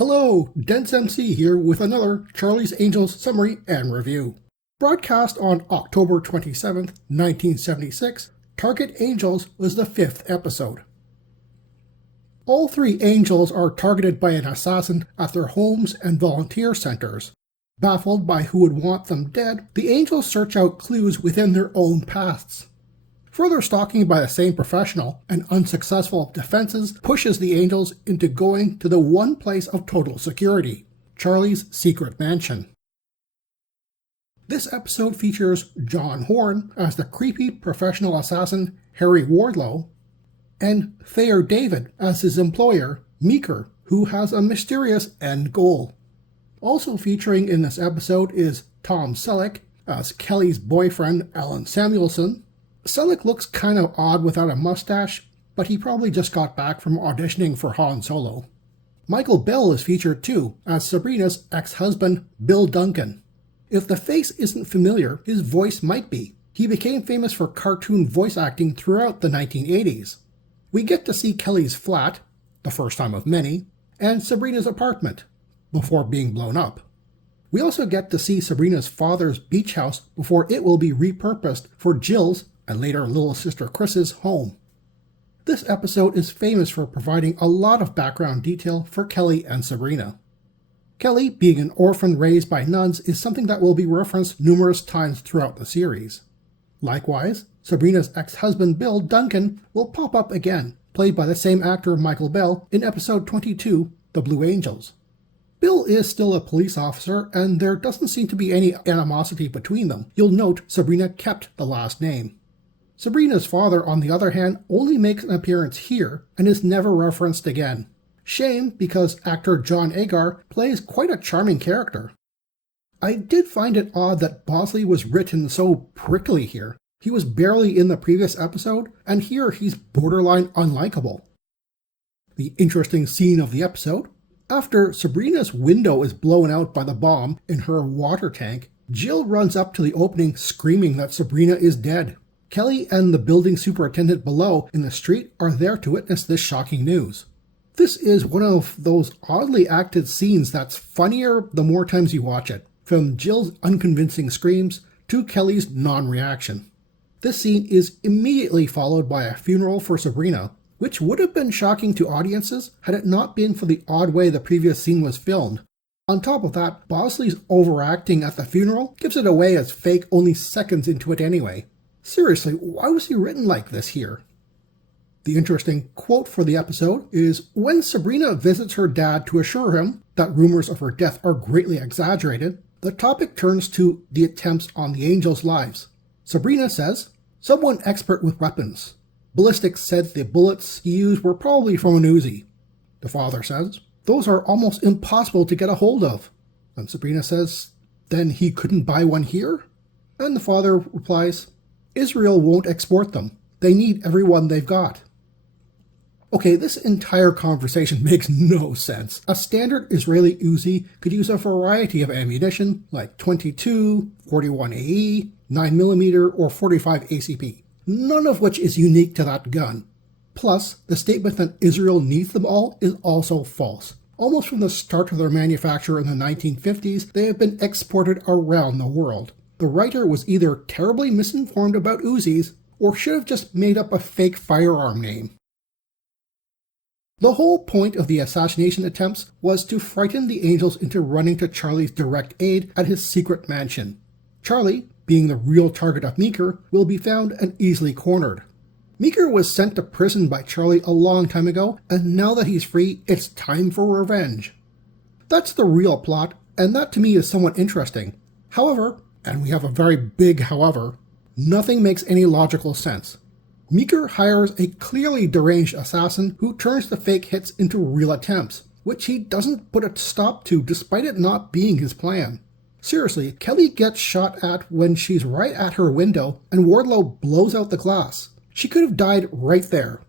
Hello, Dense MC here with another Charlie's Angels summary and review. Broadcast on October 27th, 1976, Target Angels was the 5th episode. All three angels are targeted by an assassin at their homes and volunteer centers. Baffled by who would want them dead, the angels search out clues within their own pasts. Further stalking by the same professional and unsuccessful defenses pushes the angels into going to the one place of total security, Charlie's secret mansion. This episode features John Horn as the creepy professional assassin Harry Wardlow, and Thayer David as his employer, Meeker, who has a mysterious end goal. Also featuring in this episode is Tom Selleck as Kelly's boyfriend Alan Samuelson. Selleck looks kind of odd without a mustache, but he probably just got back from auditioning for Han Solo. Michael Bell is featured too, as Sabrina's ex-husband, Bill Duncan. If the face isn't familiar, his voice might be. He became famous for cartoon voice acting throughout the 1980s. We get to see Kelly's flat, the first time of many, and Sabrina's apartment, before being blown up. We also get to see Sabrina's father's beach house before it will be repurposed for Jill's and later little sister Chris's home. This episode is famous for providing a lot of background detail for Kelly and Sabrina. Kelly, being an orphan raised by nuns, is something that will be referenced numerous times throughout the series. Likewise, Sabrina's ex-husband Bill Duncan will pop up again, played by the same actor Michael Bell in episode 22, The Blue Angels. Bill is still a police officer, and there doesn't seem to be any animosity between them. You'll note Sabrina kept the last name. Sabrina's father, on the other hand, only makes an appearance here and is never referenced again. Shame, because actor John Agar plays quite a charming character. I did find it odd that Bosley was written so prickly here. He was barely in the previous episode, and here he's borderline unlikable. The interesting scene of the episode: after Sabrina's window is blown out by the bomb in her water tank, Jill runs up to the opening screaming that Sabrina is dead. Kelly and the building superintendent below in the street are there to witness this shocking news. This is one of those oddly acted scenes that's funnier the more times you watch it, from Jill's unconvincing screams to Kelly's non-reaction. This scene is immediately followed by a funeral for Sabrina, which would have been shocking to audiences had it not been for the odd way the previous scene was filmed. On top of that, Bosley's overacting at the funeral gives it away as fake only seconds into it anyway. Seriously, why was he written like this here? The interesting quote for the episode is, when Sabrina visits her dad to assure him that rumors of her death are greatly exaggerated, the topic turns to the attempts on the angels' lives. Sabrina says, "Someone expert with weapons. Ballistics said the bullets he used were probably from an Uzi." The father says, "Those are almost impossible to get a hold of." And Sabrina says, "Then he couldn't buy one here?" And the father replies, "Israel won't export them. They need everyone they've got." Okay, this entire conversation makes no sense. A standard Israeli Uzi could use a variety of ammunition like 22, 41 AE, 9mm, or 45 ACP, none of which is unique to that gun. Plus, the statement that Israel needs them all is also false. Almost from the start of their manufacture in the 1950s, they have been exported around the world. The writer was either terribly misinformed about Uzis, or should have just made up a fake firearm name. The whole point of the assassination attempts was to frighten the angels into running to Charlie's direct aid at his secret mansion. Charlie, being the real target of Meeker, will be found and easily cornered. Meeker was sent to prison by Charlie a long time ago, and now that he's free, it's time for revenge. That's the real plot, and that to me is somewhat interesting. However, and we have a very big however, nothing makes any logical sense. Meeker hires a clearly deranged assassin who turns the fake hits into real attempts, which he doesn't put a stop to despite it not being his plan. Seriously, Kelly gets shot at when she's right at her window and Wardlow blows out the glass. She could have died right there.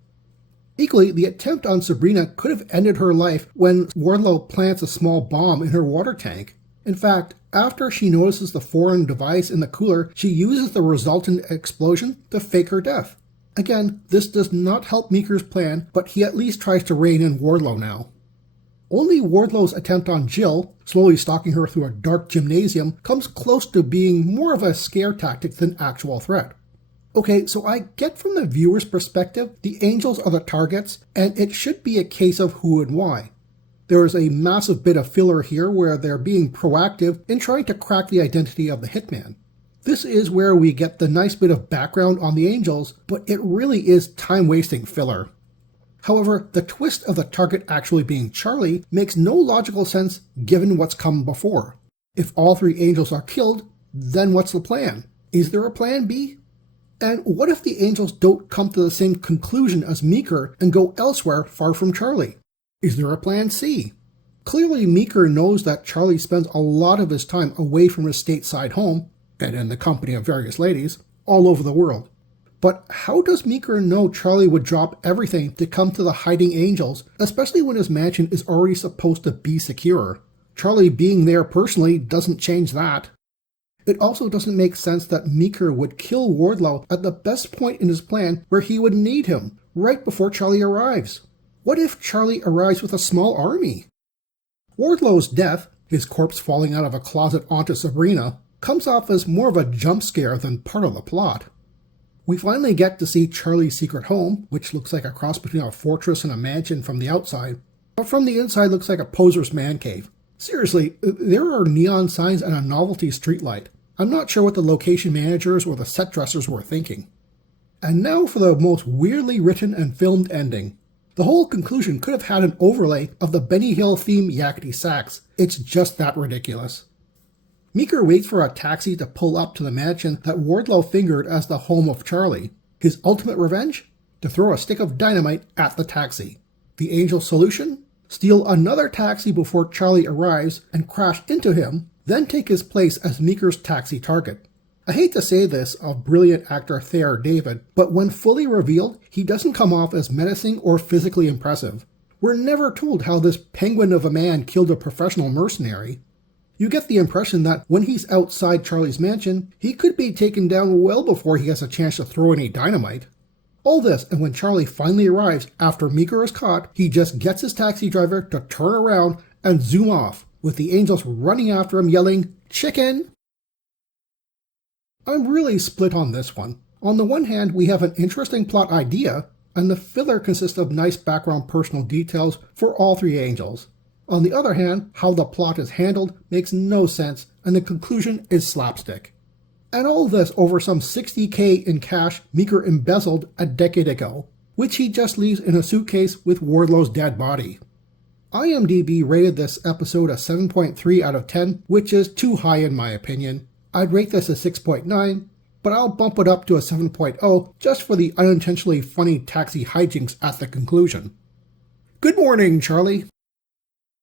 Equally, the attempt on Sabrina could have ended her life when Wardlow plants a small bomb in her water tank. In fact, after she notices the foreign device in the cooler, she uses the resultant explosion to fake her death. Again, this does not help Meeker's plan, but he at least tries to rein in Wardlow now. Only Wardlow's attempt on Jill, slowly stalking her through a dark gymnasium, comes close to being more of a scare tactic than actual threat. Okay, so I get from the viewer's perspective, the angels are the targets, and it should be a case of who and why. There is a massive bit of filler here where they're being proactive in trying to crack the identity of the hitman. This is where we get the nice bit of background on the angels, but it really is time-wasting filler. However, the twist of the target actually being Charlie makes no logical sense given what's come before. If all three angels are killed, then what's the plan? Is there a plan B? And what if the angels don't come to the same conclusion as Meeker and go elsewhere far from Charlie? Is there a plan C? Clearly Meeker knows that Charlie spends a lot of his time away from his stateside home, and in the company of various ladies, all over the world. But how does Meeker know Charlie would drop everything to come to the hiding angels, especially when his mansion is already supposed to be secure? Charlie being there personally doesn't change that. It also doesn't make sense that Meeker would kill Wardlow at the best point in his plan where he would need him, right before Charlie arrives. What if Charlie arrives with a small army? Wardlow's death, his corpse falling out of a closet onto Sabrina, comes off as more of a jump scare than part of the plot. We finally get to see Charlie's secret home, which looks like a cross between a fortress and a mansion from the outside, but from the inside looks like a poser's man cave. Seriously, there are neon signs and a novelty streetlight. I'm not sure what the location managers or the set dressers were thinking. And now for the most weirdly written and filmed ending. The whole conclusion could have had an overlay of the Benny Hill theme yakety sax. It's just that ridiculous. Meeker waits for a taxi to pull up to the mansion that Wardlow fingered as the home of Charlie. His ultimate revenge? To throw a stick of dynamite at the taxi. The angel solution? Steal another taxi before Charlie arrives and crash into him, then take his place as Meeker's taxi target. I hate to say this of brilliant actor Thayer David, but when fully revealed, he doesn't come off as menacing or physically impressive. We're never told how this penguin of a man killed a professional mercenary. You get the impression that when he's outside Charlie's mansion, he could be taken down well before he has a chance to throw any dynamite. All this, and when Charlie finally arrives after Meeker is caught, he just gets his taxi driver to turn around and zoom off, with the angels running after him yelling, "Chicken!" I'm really split on this one. On the one hand, we have an interesting plot idea, and the filler consists of nice background personal details for all three angels. On the other hand, how the plot is handled makes no sense, and the conclusion is slapstick. And all this over some $60,000 in cash Meeker embezzled a decade ago, which he just leaves in a suitcase with Wardlow's dead body. IMDb rated this episode a 7.3 out of 10, which is too high in my opinion. I'd rate this a 6.9, but I'll bump it up to a 7.0 just for the unintentionally funny taxi hijinks at the conclusion. Good morning, Charlie.